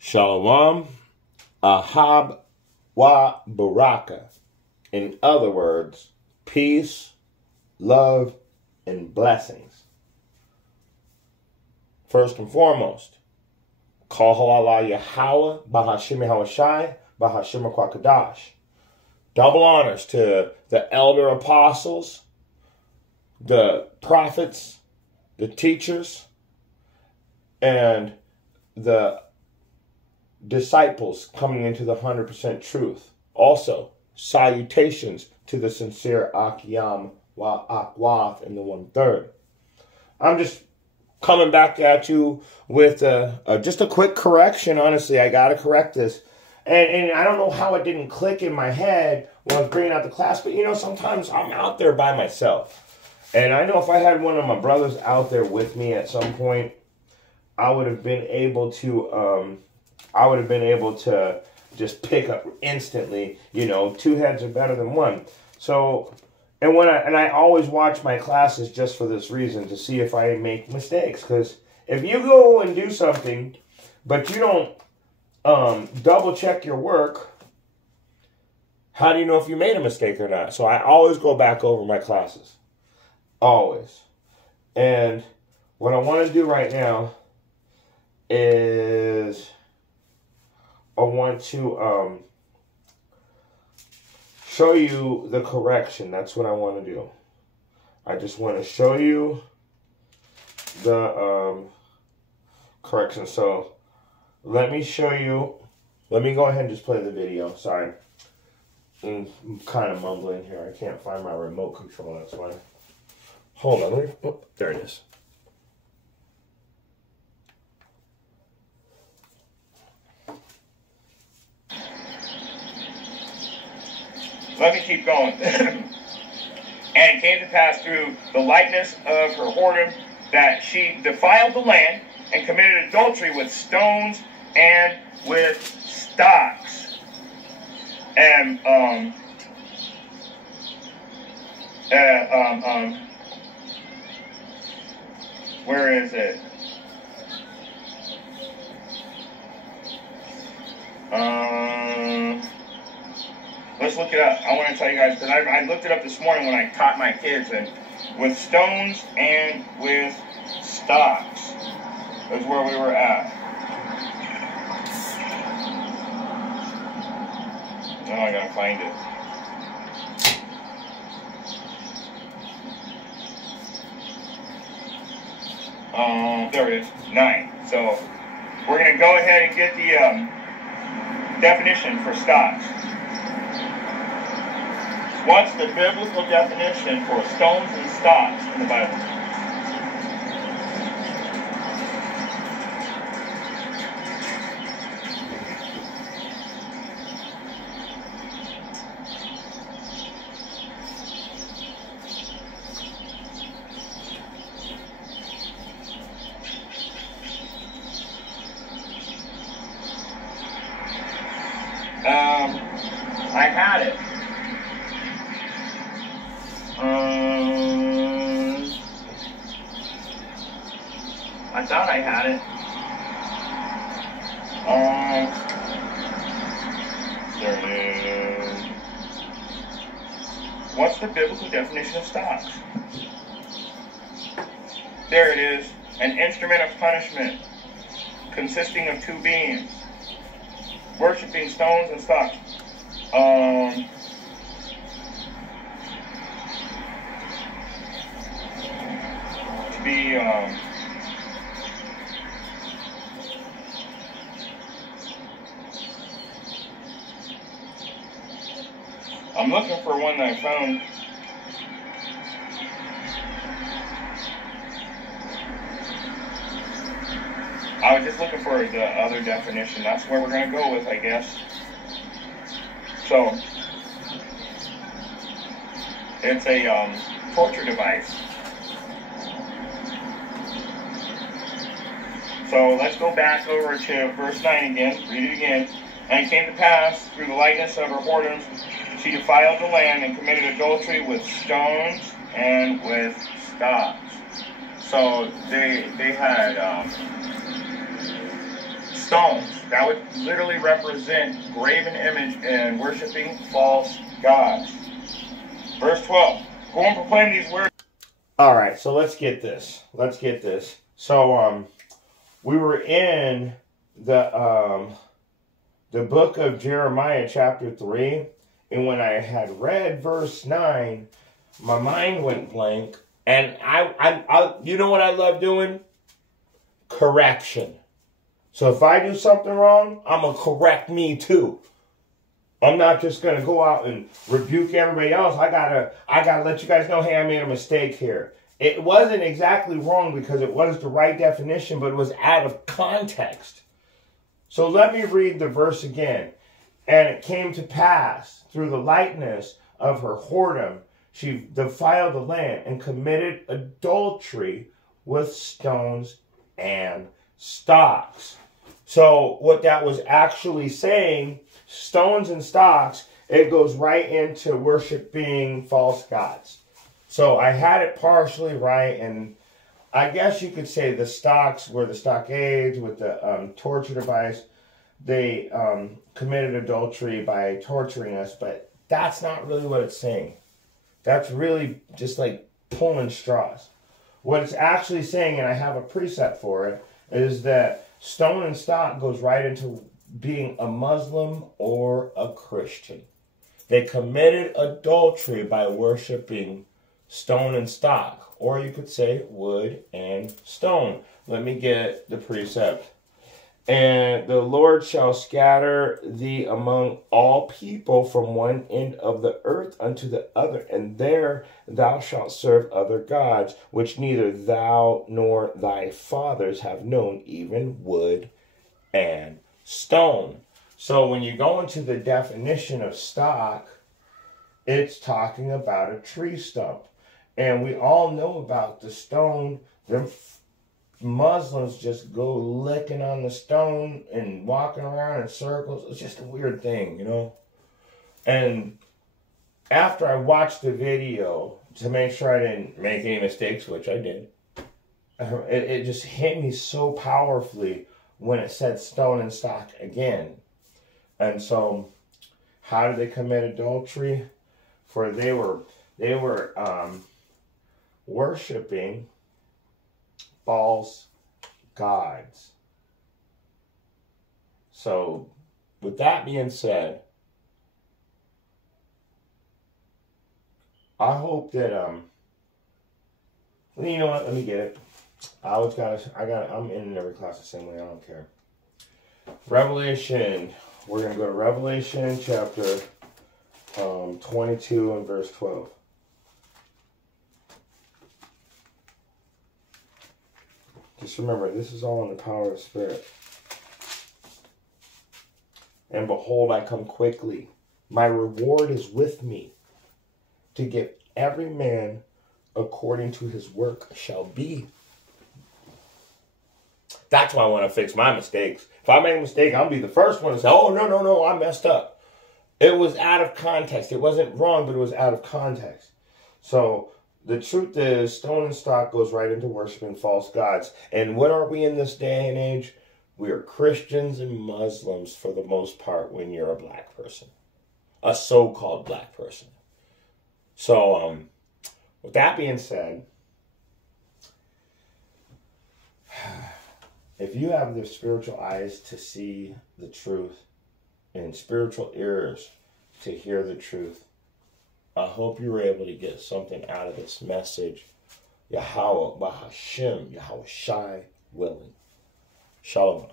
Shalom, Ahab wa Baraka. In other words, peace, love, and blessings. First and foremost, Kol Halala Yahweh, Bahashim Hawashai, Bahashim Kwakadash. Double honors to the elder apostles, the prophets, the teachers, and the disciples coming into the 100% truth. Also, salutations to the sincere Akiyam wa Akwath in the 1/3. I'm just coming back at you with just a quick correction. Honestly, I got to correct this. And I don't know how it didn't click in my head when I was bringing out the class, but sometimes I'm out there by myself. And I know if I had one of my brothers out there with me at some point, I would have been able to just pick up instantly. Two heads are better than one. So, and I always watch my classes just for this reason, to see if I make mistakes. Because if you go and do something, but you don't double check your work, how do you know if you made a mistake or not? So I always go back over my classes. Always. And what I want to do right now is I want to show you the correction. That's what I want to do. I just want to show you the correction. So let me show you. Let me go ahead and just play the video. Sorry. I'm kind of mumbling here. I can't find my remote control. That's why. Hold on. Oh, there it is. Let me keep going. And it came to pass through the likeness of her whoredom that she defiled the land and committed adultery with stones and with stocks. And where is it? Let's look it up. I want to tell you guys, because I looked it up this morning when I taught my kids, and with stones and with stocks is where we were at. Now I gotta find it. There it is, 9. So we're gonna go ahead and get the definition for stocks. What's the biblical definition for stones and stocks in the Bible? I had it. I thought I had it. There it is. What's the biblical definition of stocks? There it is. An instrument of punishment consisting of 2 beings. Worshipping stones and stocks. To be, I'm looking for one that I found. I was just looking for the other definition. That's where we're going to go with, I guess. So, it's a torture device. So let's go back over to verse 9 again. Read it again. And it came to pass, through the likeness of her whoredoms, she defiled the land and committed adultery with stones and with stocks. So they had stones. That would literally represent graven image and worshiping false gods. Verse 12. Go and proclaim these words. All right, so let's get this. So we were in the book of Jeremiah chapter 3, and when I had read verse 9, my mind went blank, and I you know what I love doing? Correction. So if I do something wrong, I'm going to correct me too. I'm not just going to go out and rebuke everybody else. I gotta let you guys know, hey, I made a mistake here. It wasn't exactly wrong because it was the right definition, but it was out of context. So let me read the verse again. And it came to pass, through the lightness of her whoredom, she defiled the land and committed adultery with stones and stocks. So what that was actually saying, stones and stocks, it goes right into worshiping false gods. So I had it partially right, and I guess you could say the stocks were the stockades with the torture device. They committed adultery by torturing us, but that's not really what it's saying. That's really just like pulling straws. What it's actually saying, and I have a precept for it, is that stone and stock goes right into being a Muslim or a Christian. They committed adultery by worshiping stone and stock, or you could say wood and stone. Let me get the precept. And the Lord shall scatter thee among all people from one end of the earth unto the other, and there thou shalt serve other gods, which neither thou nor thy fathers have known, even wood and stone. So when you go into the definition of stock, it's talking about a tree stump. And we all know about the stone. Them Muslims just go licking on the stone and walking around in circles. It's just a weird thing, you know. And after I watched the video to make sure I didn't make any mistakes, which I did, it just hit me so powerfully when it said stone and stock again. And so, how did they commit adultery? For they were worshiping false gods. So, with that being said, I hope that you know what? Let me get it. I'm in every class the same way. I don't care. Revelation. We're gonna go to Revelation chapter 22 and verse 12. Just remember, this is all in the power of the Spirit. And behold, I come quickly. My reward is with me, to give every man according to his work shall be. That's why I want to fix my mistakes. If I make a mistake, I'll be the first one to say, oh, no, I messed up. It was out of context. It wasn't wrong, but it was out of context. So the truth is, stone and stock goes right into worshiping false gods. And what are we in this day and age? We are Christians and Muslims for the most part when you're a black person. A so-called black person. So, with that being said, if you have the spiritual eyes to see the truth and spiritual ears to hear the truth, I hope you were able to get something out of this message. Yahweh, Bahashem, Yahweh Shai, willing. Shalom.